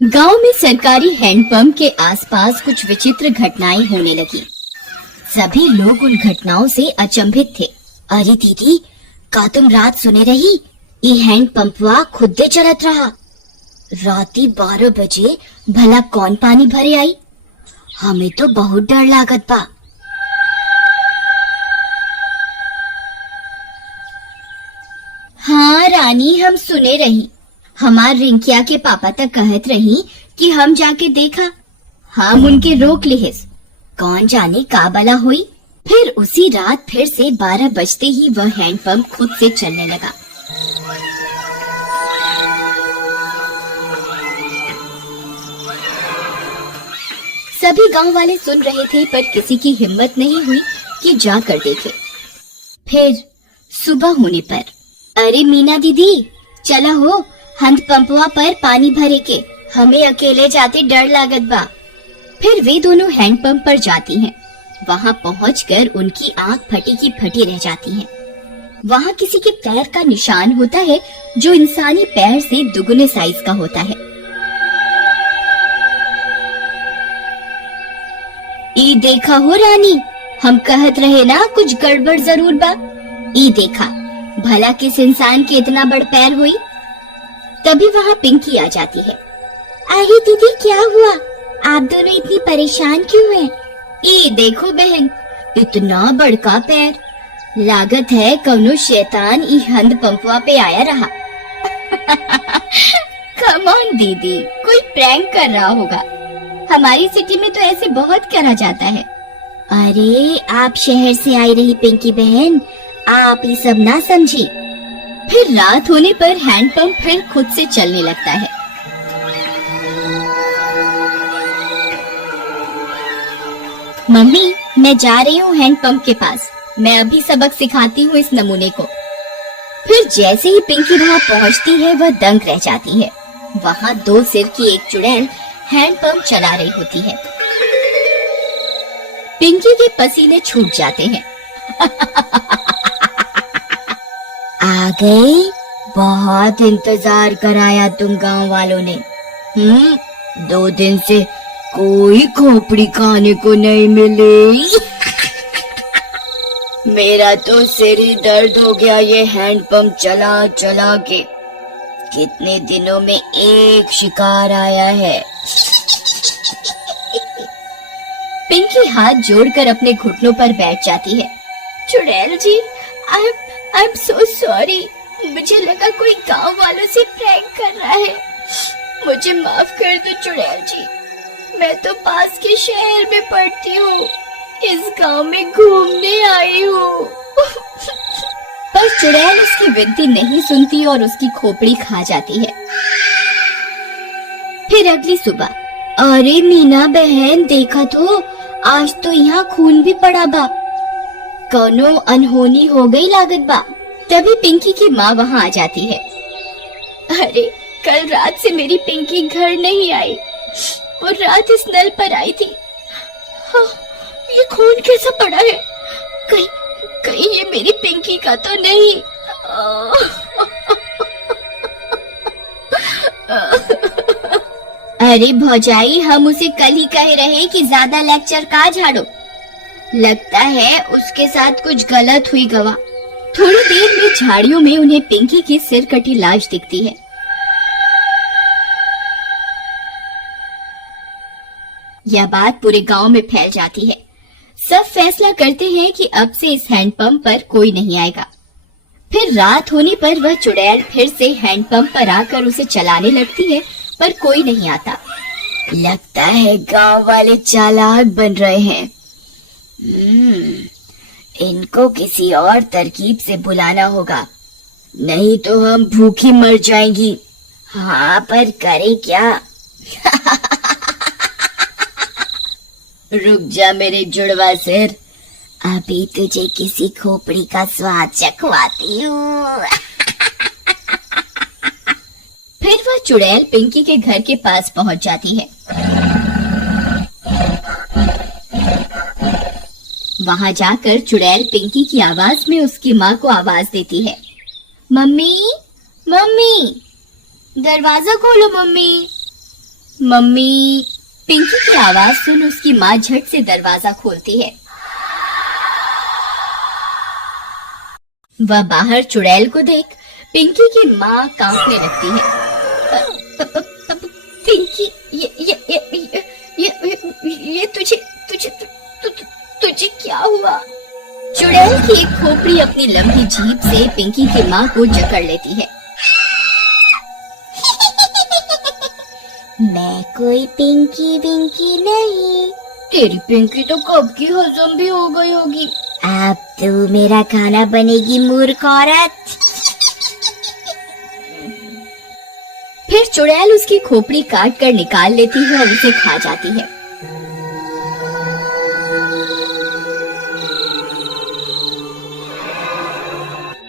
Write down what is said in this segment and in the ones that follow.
गांव में सरकारी हैंडपंप के आसपास कुछ विचित्र घटनाएं होने लगी। सभी लोग उन घटनाओं से अचंभित थे। अरे दीदी, का तुम रात सुने रही? ये हैंडपंपवा खुद चलत रहा। राती 12 बजे भला कौन पानी भरे आई? हमें तो बहुत डर लागत बा। हाँ रानी, हम सुने रही। हमार रिंकिया के पापा तक कहत रही कि हम जाके देखा। हम उनके रोक लिहिस। कौन जाने का बला हुई। फिर उसी रात फिर से 12 बजते ही वह हैंडपंप खुद से चलने लगा। सभी गांव वाले सुन रहे थे, पर किसी की हिम्मत नहीं हुई कि जाकर देखे। फिर सुबह होने पर, अरे मीना दीदी, चला हो, हैंडपंपवा पर पानी भरे के। हमें अकेले जाते डर लागत बा। फिर वे दोनों हैंडपंप पर जाती हैं। वहां पहुंचकर उनकी आंख फटी की फटी रह जाती है। वहां किसी के पैर का निशान होता है जो इंसानी पैर से दुगने साइज का होता है। ई देखा हो रानी, हम कहत रहे ना कुछ गड़बड़ जरूर बा। ई देखा, भला किस इंसान के इतना बड़ पैर हुई। तभी वहाँ पिंकी आ जाती है। अरे दीदी, क्या हुआ? आप दोनों इतनी परेशान क्यों हैं? ये देखो बहन, इतना बड़का पैर। लागत है कौनो शैतान ई हैंडपंपवा पे आया रहा। कम ऑन दीदी, कोई प्रैंक कर रहा होगा। हमारी सिटी में तो ऐसे बहुत करा जाता है। अरे आप शहर से आई रही पिंकी बहन, आप ये सब ना समझी। फिर रात होने पर हैंडपंप फिर खुद से चलने लगता है। मम्मी, मैं जा रही हूँ हैंडपंप के पास। मैं अभी सबक सिखाती हूँ इस नमूने को। फिर जैसे ही पिंकी वहाँ पहुँचती है, वह दंग रह जाती है। वहाँ 2 सिर की एक चुड़ैल हैंडपंप चला रही होती है। पिंकी के पसीने छूट जाते हैं। आ गई, बहुत इंतजार कराया तुम गांव वालों ने। 2 दिन से कोई खोपड़ी खाने को नहीं मिली। मेरा तो सिर ही दर्द हो गया ये हैंडपंप चला चला के। कितने दिनों में एक शिकार आया है। पिंकी हाथ जोड़कर अपने घुटनों पर बैठ जाती है। चुड़ैल जी, I'm so sorry। मुझे लगा कोई गांव वालों से प्रैंक कर रहा है। मुझे माफ कर दो चुड़ैल जी। मैं तो पास के शहर में पढ़ती हूँ, इस गांव में घूमने आई हूँ। पर चुड़ैल उसकी विनती नहीं सुनती और उसकी खोपड़ी खा जाती है। फिर अगली सुबह, अरे मीना बहन, देखा तो आज तो यहाँ खून भी पड़ा बा। कौनो अनहोनी हो गई लागत बा। तभी पिंकी की माँ वहाँ आ जाती है। अरे कल रात से मेरी पिंकी घर नहीं आई। वो रात इस नल पर आई थी। हाँ, ये खून कैसा पड़ा है? कहीं ये मेरी पिंकी का तो नहीं। अरे भौजाई, हम उसे कल ही कह रहे कि ज्यादा लेक्चर का झाड़ो। लगता है उसके साथ कुछ गलत हुई गवा। थोड़ी देर में झाड़ियों में उन्हें पिंकी की सिर कटी लाश दिखती है। यह बात पूरे गांव में फैल जाती है। सब फैसला करते हैं कि अब से इस हैंडपंप पर कोई नहीं आएगा। फिर रात होने पर वह चुड़ैल फिर से हैंडपंप पर आकर उसे चलाने लगती है, पर कोई नहीं आता। लगता है गांव वाले चालाक बन रहे हैं। इनको किसी और तरकीब से बुलाना होगा, नहीं तो हम भूखी मर जाएंगी। हाँ, पर करें क्या? रुक जा मेरे जुड़वा सिर, अभी तुझे किसी खोपड़ी का स्वाद चखवाती हूँ। फिर वह चुड़ैल पिंकी के घर के पास पहुंच जाती है। वहां जाकर चुड़ैल पिंकी की आवाज में उसकी माँ को आवाज देती है। मम्मी, मम्मी, दरवाजा खोलो मम्मी। मम्मी। पिंकी की आवाज सुन उसकी माँ झट से दरवाजा खोलती है। वह बाहर चुड़ैल को देख पिंकी की माँ कांपने लगती है। पिंकी, ये तुझे क्या हुआ? चुड़ैल की एक खोपड़ी अपनी लंबी जीभ से पिंकी की माँ को जकड़ लेती है। मैं कोई पिंकी विंकी नहीं। तेरी पिंकी तो कब की हजम भी हो गई होगी। अब तू मेरा खाना बनेगी मूर्ख औरत। फिर चुड़ैल उसकी खोपड़ी काट कर निकाल लेती है और उसे खा जाती है।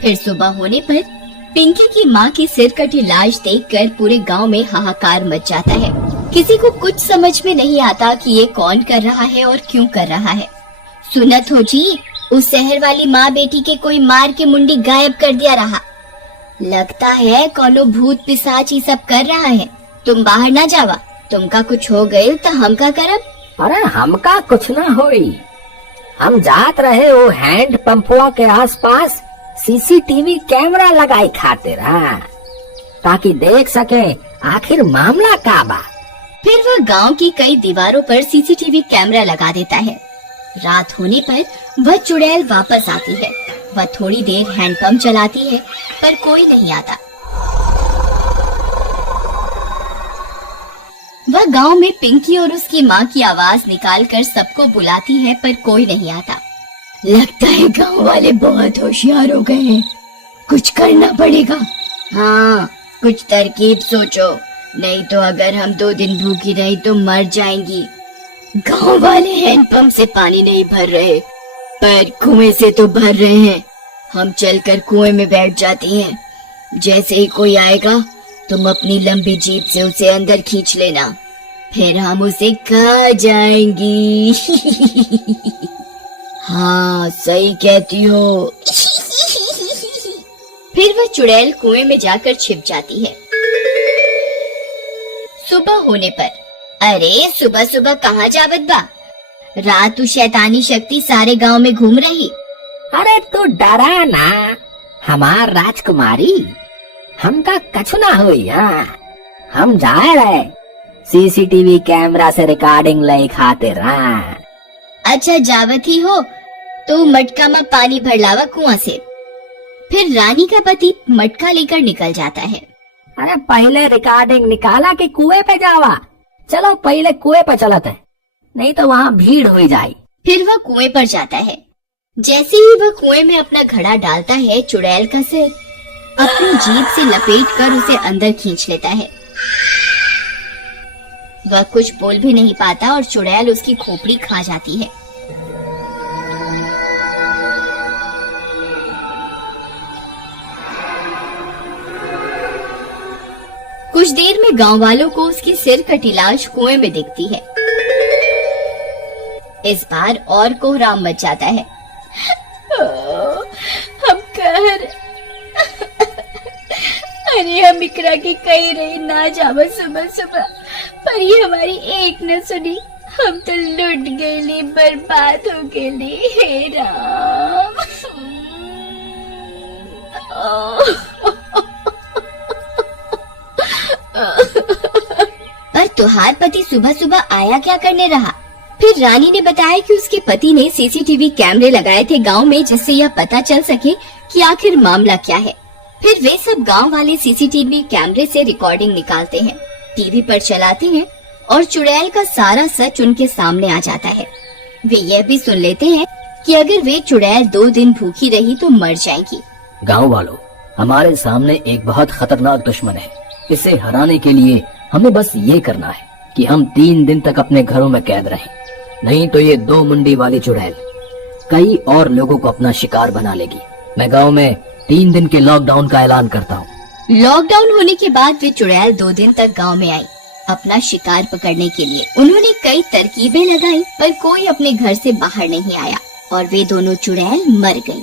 फिर सुबह होने पर पिंकी की माँ की सिर कटी लाश देखकर पूरे गांव में हाहाकार मच जाता है। किसी को कुछ समझ में नहीं आता कि ये कौन कर रहा है और क्यों कर रहा है। सुनत हो जी, उस शहर वाली माँ बेटी के कोई मार के मुंडी गायब कर दिया रहा। लगता है कोनो भूत पिशाच ही सब कर रहा है। तुम बाहर ना जावा, तुमका कुछ हो गए तो हम का करब? अरे हमका कुछ ना होई। हम जात रहे वो हैंड पंपुआ के आसपास सीसीटीवी कैमरा लगाई खातिर, ताकि देख सके आखिर मामला का बा। फिर वह गांव की कई दीवारों पर सीसीटीवी कैमरा लगा देता है। रात होने पर वह चुड़ैल वापस आती है। वह थोड़ी देर हैंडपंप चलाती है पर कोई नहीं आता। वह गांव में पिंकी और उसकी माँ की आवाज निकालकर सबको बुलाती है पर कोई नहीं आता। लगता है गांव वाले बहुत होशियार हो गए हैं। कुछ करना पड़ेगा। हाँ, कुछ तरकीब सोचो, नहीं तो अगर हम 2 दिन भूखी रही तो मर जाएंगी। गांव वाले हैंडपंप से पानी नहीं भर रहे पर कुएं से तो भर रहे हैं। हम चलकर कुएं में बैठ जाते हैं। जैसे ही कोई आएगा तुम अपनी लंबी जीभ से उसे अंदर खींच लेना, फिर हम उसे खा जाएंगी। हाँ, सही कहती हो। फिर वह चुड़ैल कुएं में जाकर छिप जाती है। सुबह होने पर, अरे सुबह सुबह कहाँ जावत बा? रात शैतानी शक्ति सारे गांव में घूम रही। अरे तू डरा ना, हमार राजकुमारी, हमका कछु ना हुई। हम जा रहे सीसीटीवी कैमरा से रिकॉर्डिंग ले खातिर। अच्छा जावत ही हो तो मटका में पानी भर लावा कुआं से। फिर रानी का पति मटका लेकर निकल जाता है। अरे पहले रिकॉर्डिंग निकाला कि कुएं पे जावा? चलो पहले कुएं पे चलते हैं, नहीं तो वहाँ भीड़ हो जाए। फिर वह कुएं पर जाता है। जैसे ही वह कुएं में अपना घड़ा डालता है, चुड़ैल का सिर अपनी जीभ से लपेटकर उसे अंदर खींच लेता है। वह कुछ बोल भी नहीं पाता और चुड़ैल उसकी खोपड़ी खा जाती है। कुछ देर में गांव वालों को उसकी सिर कटी लाश कुएं में दिखती है। इस बार और कोहराम मच जाता है। हम कहर, अरे हम इकरा की कही रही ना जावा सुबह सुबह, पर ये हमारी एक न सुनी। हम तो लुट गए, बर्बाद हो गए। हे राम। पर तुहार पति सुबह सुबह आया क्या करने रहा? फिर रानी ने बताया कि उसके पति ने सीसीटीवी कैमरे लगाए थे गांव में, जिससे यह पता चल सके कि आखिर मामला क्या है। फिर वे सब गांव वाले सीसीटीवी कैमरे से रिकॉर्डिंग निकालते हैं, टीवी पर चलाते हैं और चुड़ैल का सारा सच उनके सामने आ जाता है। वे यह भी सुन लेते हैं कि अगर वे चुड़ैल 2 दिन भूखी रही तो मर जाएगी। गाँव वालों, हमारे सामने एक बहुत खतरनाक दुश्मन है। इसे हराने के लिए हमें बस ये करना है कि हम 3 दिन तक अपने घरों में कैद रहें, नहीं तो ये 2 मुंडी वाली चुड़ैल कई और लोगों को अपना शिकार बना लेगी। मैं गांव में 3 दिन के लॉकडाउन का ऐलान करता हूँ। लॉकडाउन होने के बाद वे चुड़ैल 2 दिन तक गांव में आई अपना शिकार पकड़ने के लिए। उन्होंने कई तरकीबें लगाई पर कोई अपने घर से बाहर नहीं आया और वे दोनों चुड़ैल मर गईं।